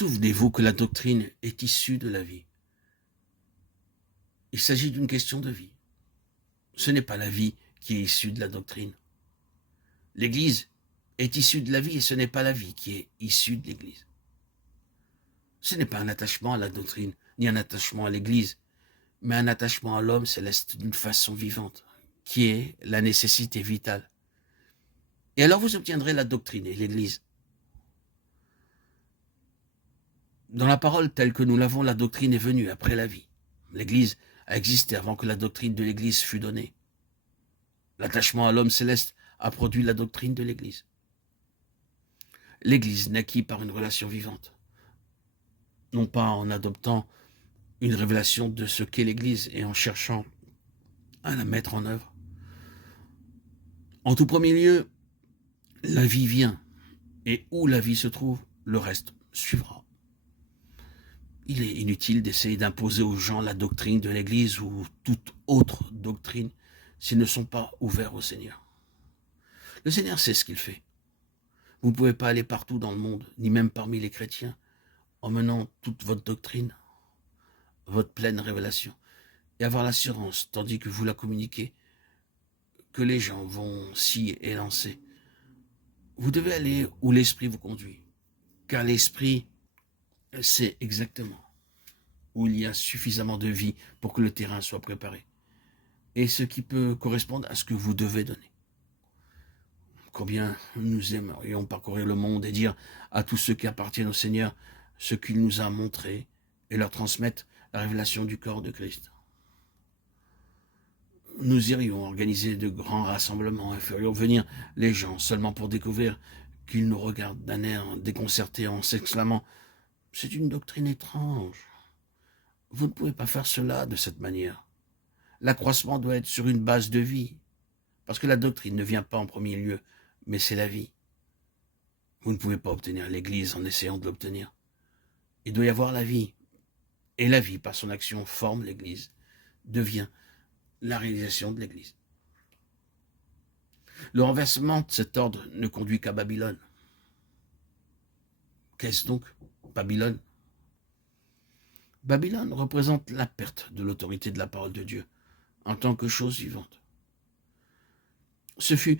Souvenez-vous que la doctrine est issue de la vie. Il s'agit d'une question de vie. Ce n'est pas la vie qui est issue de la doctrine. L'Église est issue de la vie et ce n'est pas la vie qui est issue de l'Église. Ce n'est pas un attachement à la doctrine, ni un attachement à l'Église, mais un attachement à l'homme céleste d'une façon vivante, qui est la nécessité vitale. Et alors vous obtiendrez la doctrine et l'Église. Dans la parole telle que nous l'avons, la doctrine est venue après la vie. L'Église a existé avant que la doctrine de l'Église fût donnée. L'attachement à l'homme céleste a produit la doctrine de l'Église. L'Église naquit par une relation vivante, non pas en adoptant une révélation de ce qu'est l'Église et en cherchant à la mettre en œuvre. En tout premier lieu, la vie vient, et où la vie se trouve, le reste suivra. Il est inutile d'essayer d'imposer aux gens la doctrine de l'Église ou toute autre doctrine s'ils ne sont pas ouverts au Seigneur. Le Seigneur sait ce qu'il fait. Vous ne pouvez pas aller partout dans le monde, ni même parmi les chrétiens, en menant toute votre doctrine, votre pleine révélation, et avoir l'assurance, tandis que vous la communiquez, que les gens vont s'y élancer. Vous devez aller où l'Esprit vous conduit, car l'Esprit sait exactement où il y a suffisamment de vie pour que le terrain soit préparé, et ce qui peut correspondre à ce que vous devez donner. Combien nous aimerions parcourir le monde et dire à tous ceux qui appartiennent au Seigneur ce qu'il nous a montré et leur transmettre la révélation du corps de Christ. Nous irions organiser de grands rassemblements et ferions venir les gens seulement pour découvrir qu'ils nous regardent d'un air déconcerté en s'exclamant « C'est une doctrine étrange. Vous ne pouvez pas faire cela de cette manière. L'accroissement doit être sur une base de vie, parce que la doctrine ne vient pas en premier lieu, mais c'est la vie. Vous ne pouvez pas obtenir l'Église en essayant de l'obtenir. Il doit y avoir la vie. Et la vie, par son action, forme l'Église, devient la réalisation de l'Église. Le renversement de cet ordre ne conduit qu'à Babylone. Qu'est-ce donc, Babylone? Babylone représente la perte de l'autorité de la parole de Dieu en tant que chose vivante. Ce fut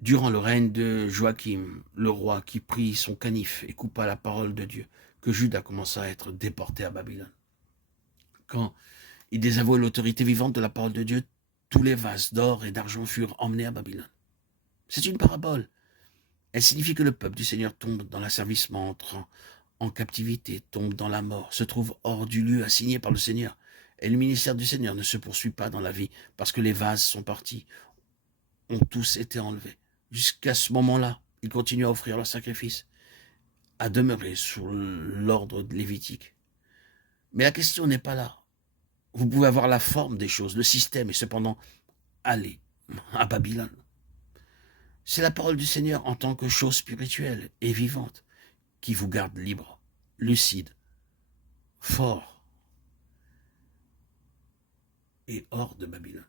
durant le règne de Joachim, le roi, qui prit son canif et coupa la parole de Dieu, que Juda commença à être déporté à Babylone. Quand il désavouait l'autorité vivante de la parole de Dieu, tous les vases d'or et d'argent furent emmenés à Babylone. C'est une parabole. Elle signifie que le peuple du Seigneur tombe dans l'asservissement, entre en captivité, tombe dans la mort, se trouve hors du lieu assigné par le Seigneur. Et le ministère du Seigneur ne se poursuit pas dans la vie, parce que les vases sont partis, ont tous été enlevés. Jusqu'à ce moment-là, ils continuent à offrir leur sacrifice, à demeurer sous l'ordre lévitique. Mais la question n'est pas là. Vous pouvez avoir la forme des choses, le système, et cependant aller à Babylone. C'est la parole du Seigneur en tant que chose spirituelle et vivante qui vous garde libre, lucide, fort et hors de Babylone.